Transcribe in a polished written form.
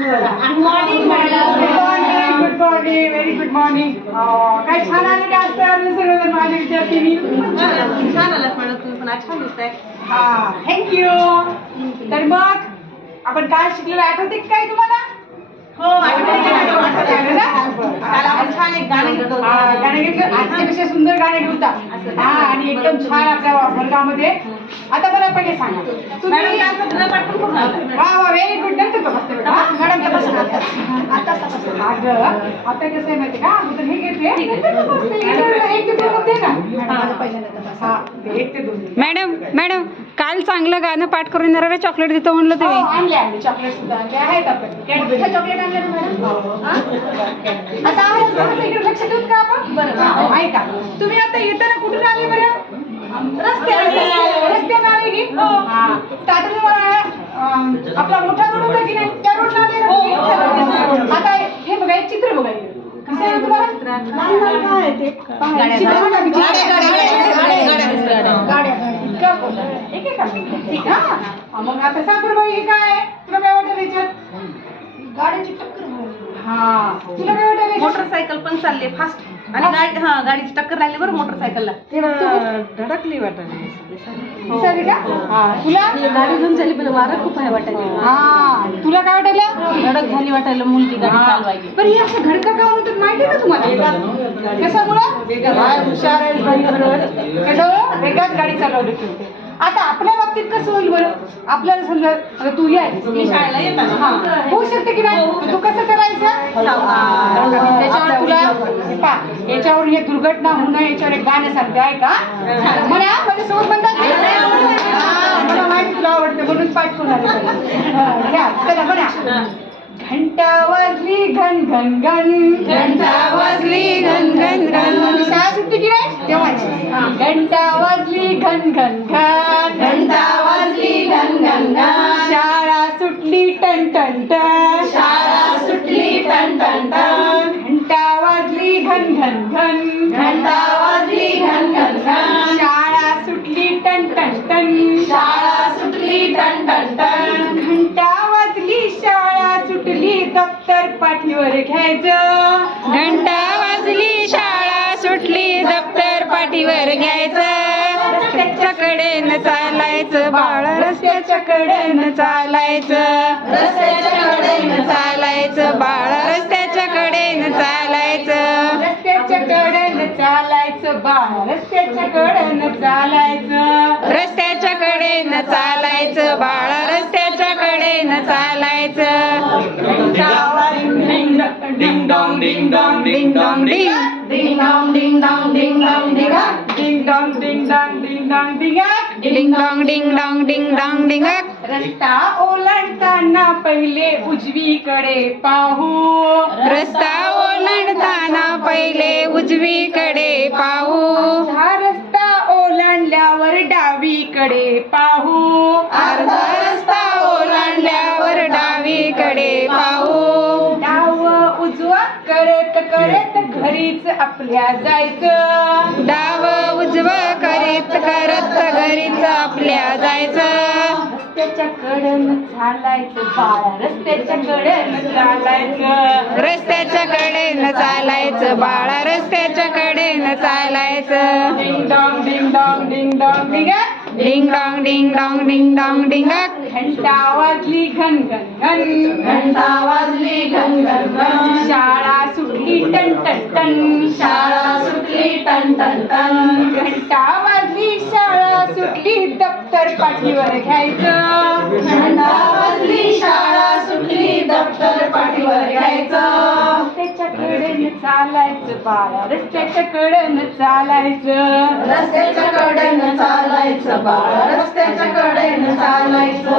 Morning madam. Good morning, very good morning. काय छान आले का असतं सर्वजण माझे विद्यार्थी. छान आलात मॅडम, तुम्ही पण आज छान दिसताय. हा, थँक्यू. तर मग आपण काय शिकलेलं आठवते काय तुम्हाला? हो, आठवलं ना. काल आपण छान एक गाणं घेतलं होतं. गाणं घेतलं. आजच्यापेक्षा सुंदर गाणं घेऊन आणि एकदम छान आपल्या वर्गामध्ये. आता मला पहिले सांगा तुम्ही. वा वा, व्हेरी गुड. नंतर तपासते बेटा. मॅडम तपासून आता अगं आता कसं आहे माहिती का, अगोदर हे घेते नंतर तपासते. एक ते दोन होते ना. हा, एक ते दोन. मॅडम काल चांगलं गाणं पाठ करून येणाऱ्याला चॉकलेट देतो म्हणलं तुम्ही. आणले चॉकलेट सुद्धा आणले आहेत आपण. कॅडबरी चॉकलेट आणले ना मॅडम. आता आहे इकडे लक्ष देऊन का आपण. बरं ऐका, तुम्ही आता येताना कुठून आले बरं? रस्त्याने आले की. तर आता तुम्हाला आपला मोठा रोड होता की नाही, त्या रोडला आले ना. आता हे बघा, एक चित्र बघा. कसं आहे तुम्हाला? ठीक आहे. मग आता सासूबाई हे काय तुला काय वाटत याच्यात? गाड्याची टक्कर. हा, तुला काय वाटत? मोटरसायकल पण चालली फास्ट आणि गाडीची टक्कर राहिली बरं मोटरसायकलला. धडकली वाटायला दिसायली का? तुला गाडी घेऊन चालली पण वारं खूप आहे वाटायला. हा, तुला काय वाटायला? धडक झाली वाटायला, मुलगी गाडी चालवायची. पण हे असं धडका का होतं माहिती आहे का तुम्हाला? कशामुळं? हुशार आहे बाई खरंच. कशामुळं? वेगात गाडी चालवली होते. आता आपल्या बाबतीत कसं होईल बरं? आपल्याला समजा आता तू शाळेला येताना होऊ शकते की नाही, तू कसं करायचं? त्याच्यावर तुला याच्यावर हे दुर्घटना होणं याच्यावर एक गाणं सांगते आहे का? म्हणा माझ्या सोबत म्हणतात. मला माहिती तुला आवडते म्हणून पाठ करून चला म्हणा. घंटा वाजली घन घन घन, घंटा वाजली घन घन घन. शाळा सुट्टी की नाही तेव्हा. घंटा वाजली घन घन घन, घंटा वाजली घन घन घन. शाळा सुटली टन टन टन, शाळा सुटली टन टन टन. घंटा वाजली घन घन घन, घंटा वाजली घन घन घन. शाळा सुटली टन टन टन, शाळा सुटली टन टन टन. घंटा वाजली शाळा सुटली दप्तर पाठीवर घ्यायचं. घंटा वाजली शाळा सुटली दप्तर पाठीवर घ्यायचं. रस्त्याच्या कडेनं चालायचं बाळ, रस्त्याच्या कडेनं चालायचं. रस्त्याच्या कडेनं चालायचं बाळ, रस्त्याच्या कडेनं चालायचं. रस्त्याच्या कडेनं चालायचं बाळ, रस्त्याच्या कडेनं चालायचं. रस्त्याच्या कडेनं चालायचं बाळ, रस्त्याच्या कडेनं चालायचं. डिंग डॉंग डिंग डॉंग डिंग डॉंग डिंग, डिंग डॉंग डिंग डॉंग डिंग डॉंग डिंगा. डिंग डॉंग डिंग डॉंग डिंग डॉंग डिंगा. डिंग डॉंग डिंग डॉंग डिंग डॉंग डिंगा. रस्ता ओलांडताना पहिले उजवीकडे पाहू. रस्ता ओलांडताना पहिले उजवीकडे पाहू. हा रस्ता ओलांडल्यावर डावीकडे पाहू. अर्धा रस्ता ओलांडल्यावर डावीकडे पाहू. डाव उजवा करत करत घरीच आपल्या जायचं. डाव उजवं करीत करत घरीच आपल्या जायचं. रस्त्याच्या कडेनं चालायचं बाळा, रस्त्याच्या कडेनं चालायचं. रस्त्याच्या कडेनं चालायचं बाळा, रस्त्याच्या कडेनं चालायचं. डिंग डॉंग डिंग डॉंग डिंग डॉंग डिंगा. डिंग डॉंग डिंग डॉंग डिंग डॉंग डिंगा. घंटा वाजली घन घन घन, घंटा वाजली घन घन घन. शाळा सुटली टन टन टन, शाळा सुटली टन टन टन. घंटा वाजली शाळा सुटली दप्तर पाठीवर घ्यायचं. घंटा वाजली शाळा सुटली दप्तर पाठीवर घ्यायचं. रस्त्याच्या कडेनं चालायचं बाळा, रस्त्याच्या कडेनं चालायचं. रस्त्याच्या कडेनं चालायचं बाळा, रस्त्याच्या कडेनं चालायचं.